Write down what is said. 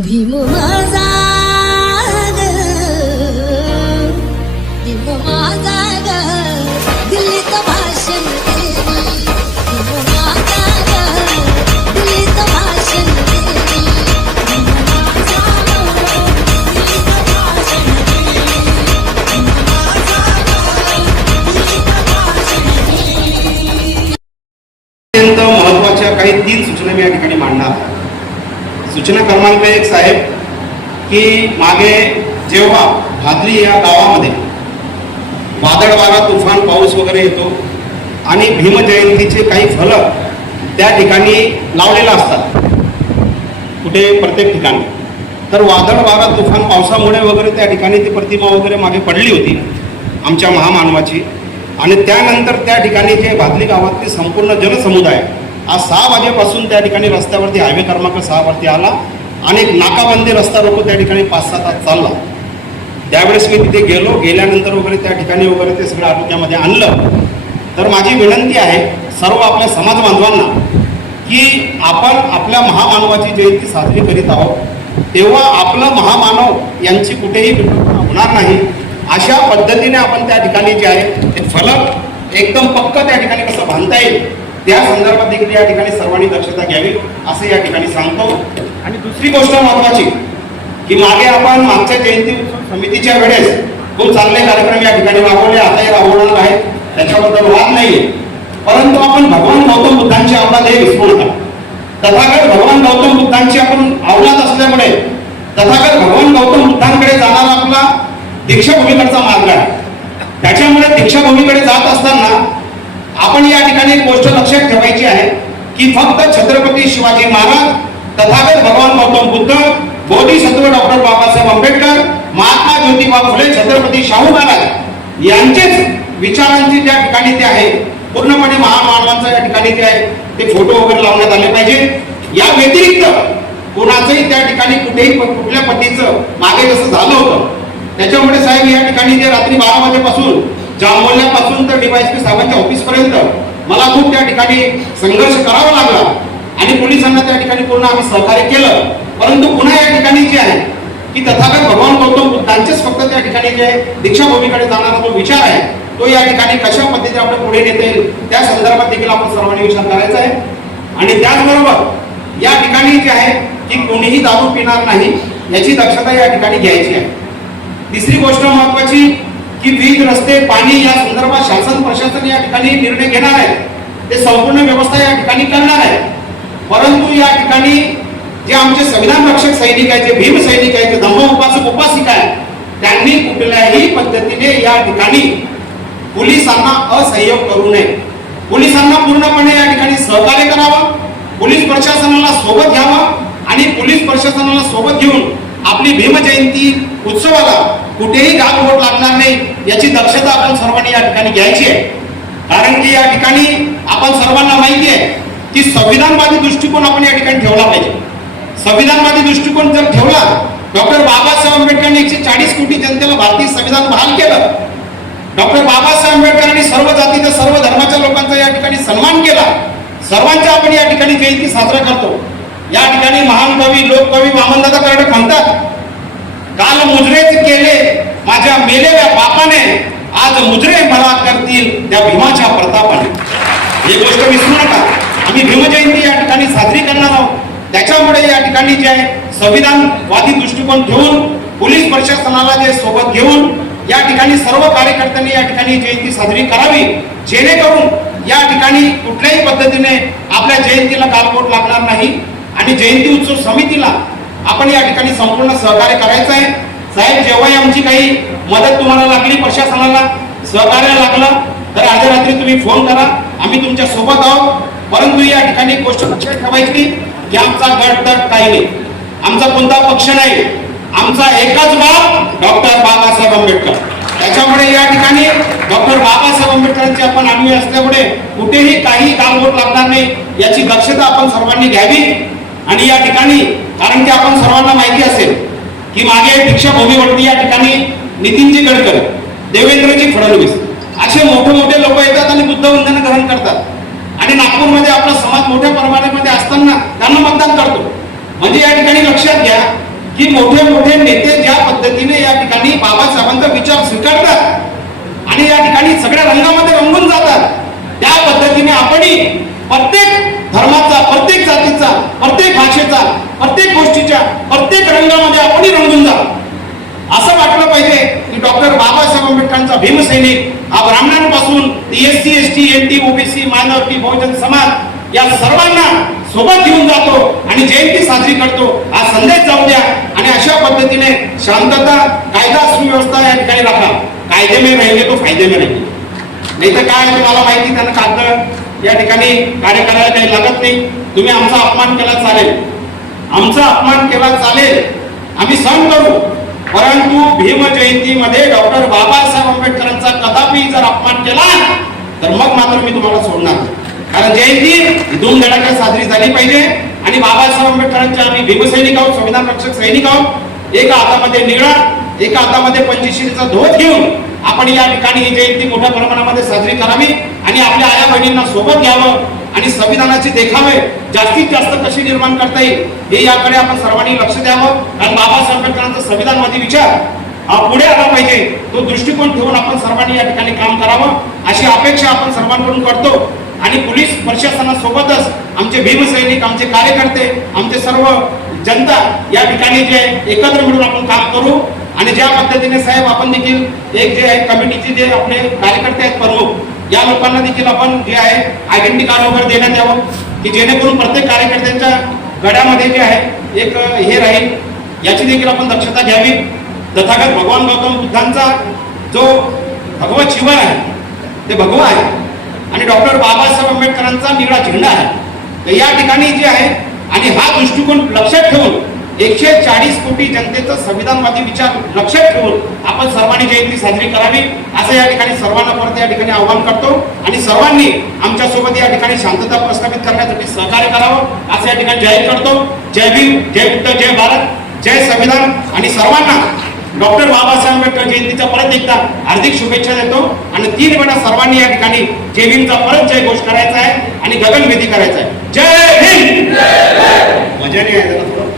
भीम माझा भीम माझा आहे तीन सूचना मी या ठिकाणी मांडणार आहे. सूचना क्रमांक एक साहेब की मागे जेव्हा भादली या गावामध्ये वादळ वारा तुफान पाऊस वगैरे येतो आणि भीमजयंतीचे काही फलक त्या ठिकाणी लावलेले असतात कुठे प्रत्येक ठिकाणी तर वादळ वारा तुफान पावसामुळे वगैरे त्या ठिकाणी ती प्रतिमा वगैरे मागे पडली होती आमच्या महामानवाची आणि त्यानंतर त्या ठिकाणी जे भादली गावातले संपूर्ण जनसमुदाय आज सहा वाजेपासून त्या ठिकाणी रस्त्यावरती हायवे क्रमांक सहावरती आला. आणि एक नाकाबंदी रस्ता रोको त्या ठिकाणी पाच सात तास चालला. त्यावेळेस मी तिथे गेलो. गेल्यानंतर वगैरे त्या ठिकाणी वगैरे ते सगळं आटोक्यामध्ये आणलं. तर माझी विनंती आहे सर्व आपल्या समाज बांधवांना की आपण आपल्या महामानवाची जयंती साजरी करीत आहोत. तेव्हा आपलं महामानव यांची कुठेही विटंबना होणार नाही. अशा पद्धतीने आपण त्या ठिकाणी जे आहे ते फलक एकदम पक्क त्या ठिकाणी कसं बांधता येईल त्या संदर्भात देखील या ठिकाणी सर्वांनी दक्षता घ्यावी असं या ठिकाणी सांगतो. आणि दुसरी गोष्ट महत्वाची की मागे आपण मागच्या जयंती समितीच्या वेळेस खूप चांगले कार्यक्रम या ठिकाणी राबवले आताही राबवणार आहेत त्याच्याबद्दल वाद नाहीये. परंतु आपण भगवान गौतम बुद्धांची अवलाद हे विसरू नका तथागत भगवान गौतम बुद्धांची आपण अवलाद असल्यामुळे तथागत भगवान गौतम बुद्धांकडे जाणारा आपला दीक्षाभूमीकडचा मार्ग आहे. त्याच्यामुळे दीक्षाभूमीकडे जात असताना आपण या ठिकाणी एक गोष्ट लक्षात ठेवायची आहे की फक्त छत्रपती शिवाजी महाराज तथागत भगवान गौतम बुद्ध बोधिसत्व डॉक्टर बाबासाहेब आंबेडकर महात्मा ज्योतिबा फुले छत्रपती शाहू महाराज यांचेच विचारांची त्या ठिकाणी ते आहे. पूर्णपणे महामानवांचं या ठिकाणी जे आहे. ते फोटो वगैरे लावण्यात आले पाहिजे. या व्यतिरिक्त कोणाचंही त्या ठिकाणी कुठेही प- कुठल्या पद्धतीचं मागे जसं झालं होतं त्याच्यामुळे साहेब या ठिकाणी जे रात्री बारा वाजेपासून जांभोल्यापासून तर डीवायसपी साहेबांच्या ऑफिसपर्यंत मला खूप त्या ठिकाणी संघर्ष करावा लागला. आणि पोलिसांना त्या ठिकाणी पूर्ण आम्ही सहकार्य केलं. परंतु पुन्हा या ठिकाणी जे आहे की तथागत भगवान गौतम बुद्धांचेच फक्त त्या ठिकाणी जे दीक्षाभूमीकडे जाणारा जो विचार आहे तो या ठिकाणी कशा पद्धतीने आपण पुढे नेता येईल त्या संदर्भात देखील आपण सर्वांनी विचार करायचा आहे. आणि त्याचबरोबर या ठिकाणी जे आहे की कोणीही दारू पिणार नाही याची दक्षता या ठिकाणी घ्यायची आहे. तिसरी गोष्ट महत्वाची की वीज रस्ते पाणी या संदर्भात शासन प्रशासन या ठिकाणी निर्णय घेणार आहे. ते संपूर्ण व्यवस्था या ठिकाणी करणार आहे. परंतु या ठिकाणी जे आमचे संविधान रक्षक सैनिक आहेत जे भीम सैनिक आहेत जे धम्म उपासक उपासिका आहेत त्यांनी कुठल्याही पद्धतीने या ठिकाणी पोलिसांना असहयोग करू नये. पोलिसांना पूर्णपणे या ठिकाणी सहकार्य करावं पोलीस प्रशासनाला सोबत घ्यावं आणि पोलीस प्रशासनाला सोबत घेऊन आपली भीमजयंती उत्सवाला कुठेही गालबोट लागणार नाही. याची दक्षता आपण सर्वांनी या ठिकाणी घ्यायची आहे. कारण की या ठिकाणी आपण सर्वांना माहिती आहे की संविधानवादी दृष्टिकोन आपण या ठिकाणी ठेवला पाहिजे. संविधानवादी दृष्टिकोन जर ठेवला डॉक्टर बाबासाहेब आंबेडकरांनी एकशे चाळीस कोटी जनतेला भारतीय संविधान बहाल केलं. डॉक्टर बाबासाहेब आंबेडकरांनी सर्व जातीच्या सर्व धर्माच्या लोकांचा या ठिकाणी सन्मान केला. सर्वांच्या आपण या ठिकाणी जयंती साजरा करतो. या ठिकाणी महान कवी लोककवी वामनदादा कर्डक म्हणतात काल मुजरेच केले माझ्या मेलेल्या बापाने आज मुजरे मला करतील त्या भीमाच्या प्रतापाने. ही गोष्ट विसरू नका आम्ही भीमजयंती या ठिकाणी साजरी करणार आहोत. त्याच्यामुळे या ठिकाणी जे आहे संविधानवादी दृष्टिकोन ठेवून पोलीस प्रशासनाला जे सोबत घेऊन या ठिकाणी सर्व कार्यकर्त्यांनी या ठिकाणी जयंती साजरी करावी जेणेकरून या ठिकाणी कुठल्याही पद्धतीने आपल्या जयंतीला कालकोट लागणार नाही. आणि जयंती उत्सव समितीला आपण या ठिकाणी संपूर्ण सहकार्य करायचं आहे. साहेब जेव्हाही आमची काही मदत तुम्हाला लागली प्रशासनाला सहकार्य लागलं तर अर्ध्या रात्री तुम्ही फोन करा. आम्ही तुमच्यासोबत आहोत. परंतु या ठिकाणी गोष्ट लक्षात ठेवायची की आमचा गट तट काही नाही. आमचा कोणता पक्ष नाही. आमचा एकच बाब डॉक्टर बाबासाहेब आंबेडकर. त्याच्यामुळे या ठिकाणी डॉक्टर बाबासाहेब आंबेडकरांचे आपण आम्ही असल्यामुळे कुठेही काही गालबोट लागणार नाही याची दक्षता आपण सर्वांनी घ्यावी. आणि या ठिकाणी कारण की आपण सर्वांना माहिती असेल की मागे दीक्षाभूमीवरती या ठिकाणी नितीनजी गडकर देवेंद्रजी फडणवीस असे मोठे मोठे लोक येतात आणि बुद्धवंदन ग्रहण करतात. आणि नागपूरमध्ये आपला समाज मोठ्या प्रमाणामध्ये असताना त्यांना मतदान करतो. म्हणजे या ठिकाणी लक्षात घ्या की मोठे मोठे नेते ज्या पद्धतीने या ठिकाणी बाबासाहेबांचा विचार स्वीकारतात आणि या ठिकाणी सगळ्या रंगामध्ये रंगून जातात त्या पद्धतीने आपणही प्रत्येक धर्माचा प्रत्येक जातीचा प्रत्येक भाषेचा प्रत्येक गोष्टीच्या प्रत्येक रंगामध्ये आपणही रंगून जा असं वाटलं पाहिजे की डॉक्टर बाबासाहेब आंबेडकरांचा भीमसैनिक हा ब्राह्मणांपासून S C S T N T OBC minority बहुजन समाज या सर्वांना सोबत घेऊन जातो आणि जयंती साजरी करतो. हा संदेश जाऊ द्या आणि अशा पद्धतीने शांतता कायदा सुव्यवस्था या ठिकाणी राखा. कायदे में तो फायदे में नाही तर काय तुम्हाला माहिती त्यांना कागद या ठिकाणी कार्य करायला काही लागत नाही. तुम्ही आमचा अपमान केला चालेल. आमचा अपमान केला चालेल. आम्ही सहन करू. परंतु भीम जयंतीमध्ये डॉक्टर बाबासाहेब आंबेडकरांचा कदापि जर अपमान केला तर मग मात्र मी तुम्हाला सोडणार कारण जयंती दोन धडाक्यात साजरी झाली पाहिजे आणि बाबासाहेब आंबेडकरांच्या आम्ही भीमसैनिक आहोत संविधान रक्षक सैनिक आहोत. एका हातामध्ये निगडा एका हातामध्ये पंचशिरीचा धोत घेऊन आपण या ठिकाणी ही जयंती मोठ्या प्रमाणामध्ये साजरी करावी आणि आपल्या आया बहिणींना सोबत घ्यावं. आणि संविधानाचे देखावे जास्तीत जास्त कशी निर्माण करता येईल हे याकडे आपण सर्वांनी लक्ष द्यावं. कारण बाबासाहेब आंबेडकरांचा संविधानवादी विचार हा पुढे आला पाहिजे. तो दृष्टिकोन ठेवून आपण सर्वांनी या ठिकाणी काम करावं. अशी अपेक्षा आपण सर्वांकडून करतो. आणि पोलीस प्रशासनासोबतच आमचे भीमसैनिक आमचे कार्यकर्ते आमचे सर्व जनता या ठिकाणी जे एकत्र मिळून आपण काम करू. आणि ज्या पद्धतीने साहेब आपण देखील एक जे आहे कमिटीचे जे आपले कार्यकर्ते आहेत प्रमुख या लोकांना देखील आपण जे आहे आयडेंटिटी कार्ड वगैरे देण्यात यावं की जेणेकरून प्रत्येक कार्यकर्त्यांच्या गड्यामध्ये जे आहे एक हे राहील. याची देखील आपण दक्षता घ्यावी. तथागत भगवान गौतम बुद्धांचा जो भगवत शिव आहे ते भगवा आहे. आणि डॉक्टर बाबासाहेब आंबेडकरांचा निळा झेंडा आहे. तर या ठिकाणी जे आहे आणि हा दृष्टिकोन लक्षात ठेवून एकशे चाळीस कोटी जनतेचा संविधानवादी विचार लक्षात ठेवून आपण सर्वांनी जयंती साजरी करावी असं या ठिकाणी सर्वांना परत या ठिकाणी आवाहन करतो. आणि सर्वांनी आमच्यासोबत या ठिकाणी शांतता प्रस्थापित करण्यासाठी सहकार्य करावं असं या ठिकाणी जाहीर करतो. जय भीम जय बुद्ध जय भारत जय संविधान. आणि सर्वांना डॉक्टर बाबासाहेब आंबेडकर जयंतीचा परत एकदा हार्दिक शुभेच्छा देतो. आणि तीन वेळा सर्वांनी या ठिकाणी जय भीमचा परत जय घोष करायचा आहे आणि गगनविधी करायचा आहे. जय भीम! मजाने आहे